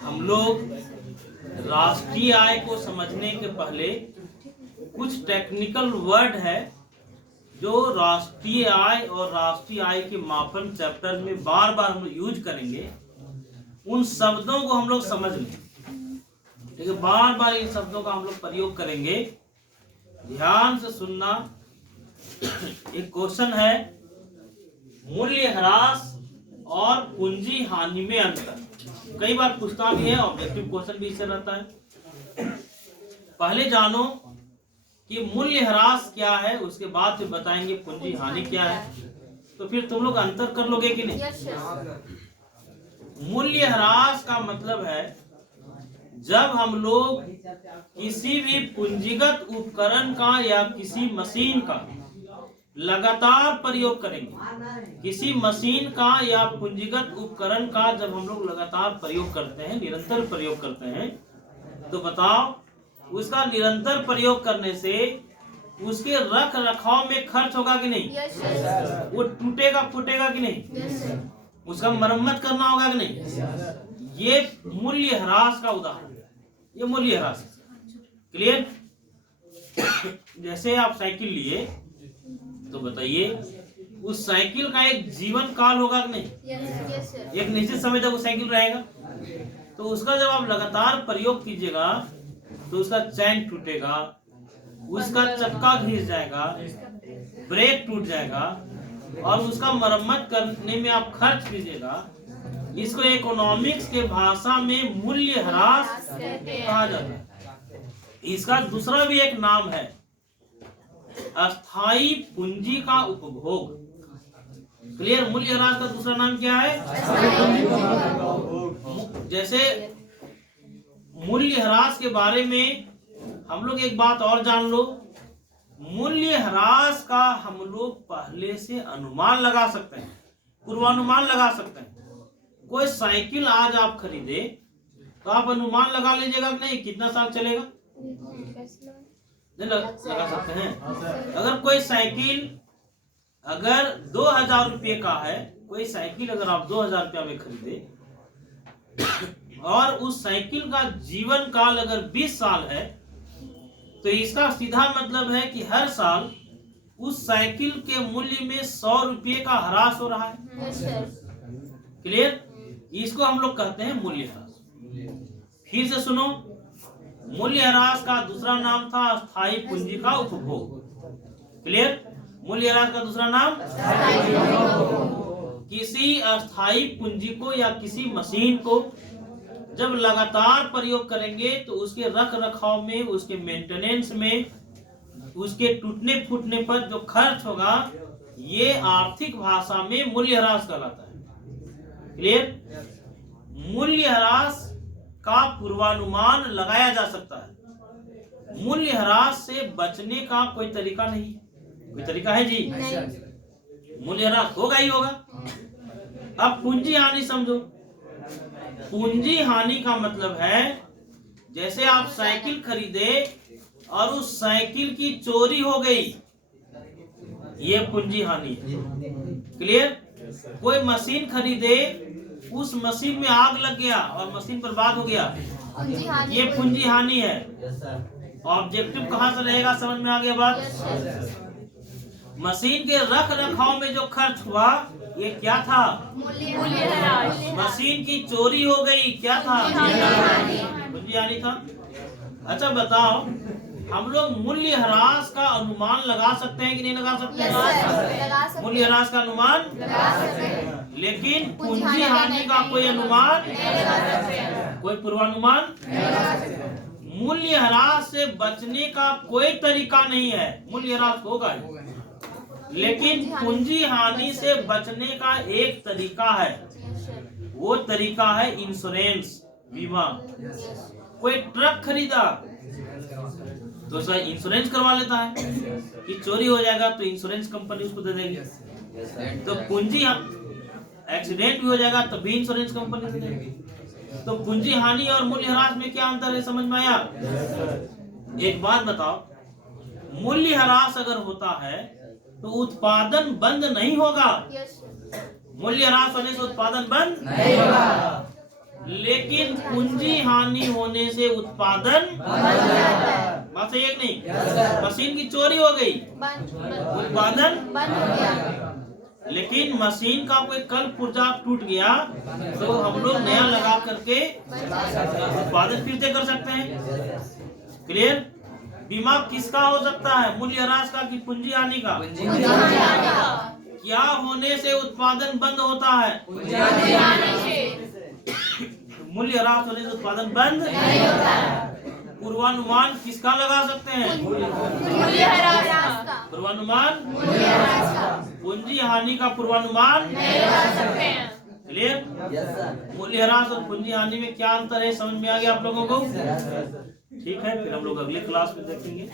हम लोग राष्ट्रीय आय को समझने के पहले कुछ टेक्निकल वर्ड है जो राष्ट्रीय आय और राष्ट्रीय आय के मापन चैप्टर में बार बार हम यूज करेंगे। उन शब्दों को हम लोग समझ लें, ठीक है। बार बार इन शब्दों का हम लोग प्रयोग करेंगे, ध्यान से सुनना। एक क्वेश्चन है, मूल्य ह्रास और पूंजी हानि में अंतर। कई बार पूछता भी है, ऑब्जेक्टिव क्वेश्चन भी इससे रहता है। पहले जानो कि मूल्य ह्रास क्या है, उसके बाद फिर बताएंगे पूंजी हानि क्या है। तो फिर तुम लोग अंतर कर लोगे कि नहीं? मूल्य ह्रास का मतलब है जब हम लोग किसी भी पूंजीगत उपकरण का या किसी मशीन का लगातार प्रयोग करेंगे। किसी मशीन का या पूंजीगत उपकरण का जब हम लोग लगातार प्रयोग करते हैं, निरंतर प्रयोग करते हैं, तो बताओ उसका निरंतर प्रयोग करने से उसके रख रखाव में खर्च होगा कि नहीं? वो टूटेगा फूटेगा कि नहीं? उसका मरम्मत करना होगा कि नहीं? ये मूल्य ह्रास का उदाहरण है। ये मूल्य ह्रास, क्लियर? जैसे आप साइकिल लिए तो बताइए उस साइकिल का एक जीवन काल होगा कि नहीं? एक निश्चित समय तक वो साइकिल रहेगा। तो उसका जब आप लगातार प्रयोग कीजिएगा तो उसका चैन टूटेगा, उसका चक्का घिस जाएगा, ब्रेक टूट जाएगा और उसका मरम्मत करने में आप खर्च कीजिएगा। इसको इकोनॉमिक्स के भाषा में मूल्य ह्रास कहा जाता है। इसका दूसरा भी एक नाम है अस्थाई पूंजी का उपभोग। क्लियर? मूल्य ह्रास का दूसरा नाम क्या है? जैसे मूल्य ह्रास के बारे में हम लोग एक बात और जान लो, मूल्य ह्रास का हम लोग पहले से अनुमान लगा सकते हैं, पूर्वानुमान लगा सकते हैं। कोई साइकिल आज आप खरीदे तो आप अनुमान लगा लीजिएगा कि नहीं कितना साल चलेगा? नहीं लगा सकते हैं। अगर कोई साइकिल अगर 2000 रुपये का है, कोई साइकिल अगर आप 2000 रुपया में खरीदे और उस साइकिल का जीवन काल अगर 20 साल है, तो इसका सीधा मतलब है कि हर साल उस साइकिल के मूल्य में 100 रुपये का ह्रास हो रहा है। क्लियर? इसको हम लोग कहते हैं मूल्य ह्रास। फिर से सुनो, मूल्य ह्रास का दूसरा नाम था अस्थाई पूंजी का उपभोग। क्लियर? मूल्य ह्रास का दूसरा नाम किसी अस्थाई पूंजी को या किसी मशीन को जब लगातार प्रयोग करेंगे तो उसके रख रखाव में, उसके मेंटेनेंस में, उसके टूटने फूटने पर जो खर्च होगा, ये आर्थिक भाषा में मूल्य ह्रास कहलाता है। क्लियर? मूल्य ह्रास का पूर्वानुमान लगाया जा सकता है। मूल्य ह्रास से बचने का कोई तरीका नहीं। कोई तरीका है जी? मूल्य ह्रास होगा ही होगा। अब पूंजी हानि समझो। पूंजी हानि का मतलब है जैसे आप साइकिल खरीदे और उस साइकिल की चोरी हो गई, ये पूंजी हानि है। क्लियर? कोई मशीन खरीदे, उस मशीन में आग लग गया और मशीन बर्बाद हो गया, ये पूंजी हानि है। ऑब्जेक्टिव कहां से रहेगा? समझ में आ गया बात? मशीन के रख रखाव में जो खर्च हुआ, ये क्या था? मशीन की चोरी हो गई, क्या था? पूंजी हानि था। अच्छा बताओ, हम लोग मूल्य ह्रास का अनुमान लगा सकते हैं कि नहीं लगा सकते हैं? मूल्य ह्रास का अनुमान लगा सकते हैं, लेकिन पूंजी हानि का कोई अनुमान, कोई पूर्वानुमान। मूल्य ह्रास से बचने का कोई तरीका नहीं है। मूल्य ह्रास होगा, लेकिन पूंजी हानि से बचने का एक तरीका है। वो तरीका है इंश्योरेंस, बीमा। कोई ट्रक खरीदा तो उसका इंश्योरेंस करवा लेता है कि चोरी हो जाएगा तो इंश्योरेंस कंपनी उसको दे देगी। तो पूंजी एक्सीडेंट भी हो जाएगा तब भी इंश्योरेंस कंपनी दे देगी। तो पूंजी हानि और मूल्य ह्रास में क्या अंतर है? समझ में आया? एक बात बताओ, मूल्य ह्रास अगर होता है तो उत्पादन बंद नहीं होगा। मूल्य ह्रास होने से उत्पादन बंद नहीं होगा, लेकिन पूंजी हानि होने से उत्पादन बात सही है कि नहीं? मशीन की चोरी हो गई, उत्पादन बंद हो गया। लेकिन मशीन का कोई कल पुर्जा टूट गया तो हम लोग नया लगा करके उत्पादन फिर से कर सकते हैं। क्लियर? बीमा किसका हो सकता है? मूल्यह्रास का कि पूंजी हानि का? क्या होने से उत्पादन बंद होता है? मूल्यह्रास होने से उत्पादन बंद नहीं होता है। पूर्वानुमान किसका लगा सकते हैं? मूल्यह्रास का। पूर्वानुमान मूल्यह्रास का। पूंजी हानि का पूर्वानुमान नहीं लगा सकते हैं। क्लियर? मूल्यह्रास और पूंजी हानि में क्या अंतर है, समझ में आ गया आप लोगों को? ठीक है, फिर हम लोग अगले क्लास में देखेंगे।